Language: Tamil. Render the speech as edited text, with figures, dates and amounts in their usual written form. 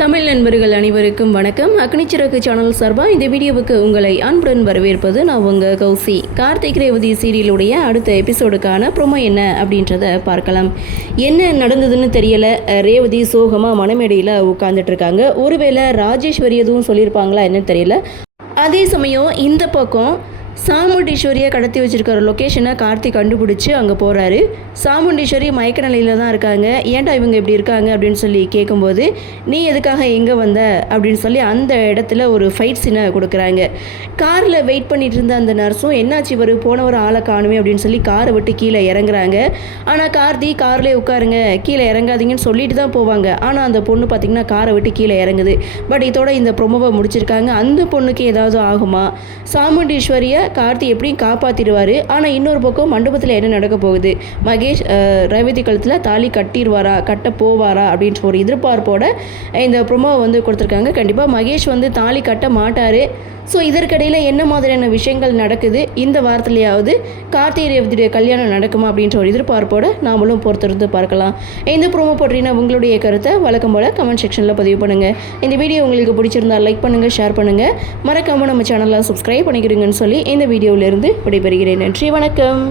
தமிழ் நண்பர்கள் அனைவருக்கும் வணக்கம். அக்னிச்சிறகு சேனல் சார்பாக இந்த வீடியோவுக்கு உங்களை அன்புடன் வரவேற்பது நான் உங்கள் கௌசி. கார்த்திக் ரேவதி சீரியலுடைய அடுத்த எபிசோடுக்கான ப்ரோமோ என்ன அப்படின்றத பார்க்கலாம். என்ன நடந்ததுன்னு தெரியலை. ரேவதி சோகமாக மனமேடையில் உட்காந்துட்டு இருக்காங்க. ஒருவேளை ராஜேஸ்வரி எதுவும் சொல்லியிருப்பாங்களா என்னன்னு தெரியல. அதே சமயம் இந்த பக்கம் சாமுண்டீஸ்வரியை கடத்தி வச்சுருக்கிற லொக்கேஷனை கார்த்திக் கண்டுபிடிச்சி அங்கே போகிறாரு. சாமுண்டீஸ்வரி மயக்க நிலையில் தான் இருக்காங்க. ஏன்டா இவங்க இப்படி இருக்காங்க அப்படின்னு சொல்லி கேட்கும்போது, நீ எதுக்காக எங்கே வந்த அப்படின்னு சொல்லி அந்த இடத்துல ஒரு ஃபைட் சீனை கொடுக்குறாங்க. காரில் வெயிட் பண்ணிட்டு இருந்த அந்த நர்ஸும் என்னாச்சு இவர் போனவர் ஆளை காணுமே அப்படின்னு சொல்லி காரை விட்டு கீழே இறங்குறாங்க. ஆனால் கார்த்திக் கார்லேயே உட்காருங்க, கீழே இறங்காதீங்கன்னு சொல்லிட்டு தான் போவாங்க. ஆனால் அந்த பொண்ணு பார்த்திங்கன்னா காரை விட்டு கீழே இறங்குது. பட் இதோட இந்த ப்ரொமோவை முடிச்சிருக்காங்க. அந்த பொண்ணுக்கு ஏதாவது ஆகுமா? சாமுண்டீஸ்வரியை கார்த்தி எப்படியும் காப்பாற்றிடுவார். ஆனால் இன்னொரு பக்கம் மண்டபத்தில் என்ன நடக்க போகுது? மகேஷ் ரேவதி கழுத்தில் தாலி கட்டிடுவாரா, கட்ட போவாரா அப்படின்ற ஒரு எதிர்பார்ப்போட இந்த ப்ரொமோவை வந்து கொடுத்துருக்காங்க. கண்டிப்பாக மகேஷ் வந்து தாலி கட்ட மாட்டார். ஸோ இதற்கிடையில் என்ன மாதிரியான விஷயங்கள் நடக்குது, இந்த வாரத்துலையாவது கார்த்திகை ரேவதியுடைய கல்யாணம் நடக்குமா அப்படின்ற ஒரு எதிர்பார்ப்போடு நாமளும் பொறுத்திருந்து பார்க்கலாம். இந்த ப்ரோமோ பற்றின உங்களுடைய கருத்தை வழக்கம் போல் கமெண்ட் செக்ஷனில் பதிவு பண்ணுங்கள். இந்த வீடியோ உங்களுக்கு பிடிச்சிருந்தால் லைக் பண்ணுங்கள், ஷேர் பண்ணுங்கள். மறக்காமல் நம்ம சேனலை சப்ஸ்கிரைப் பண்ணிக்கிறீங்கன்னு சொல்லி இந்த வீடியோவிலிருந்து விடைபெறுகிறேன். நன்றி, வணக்கம்.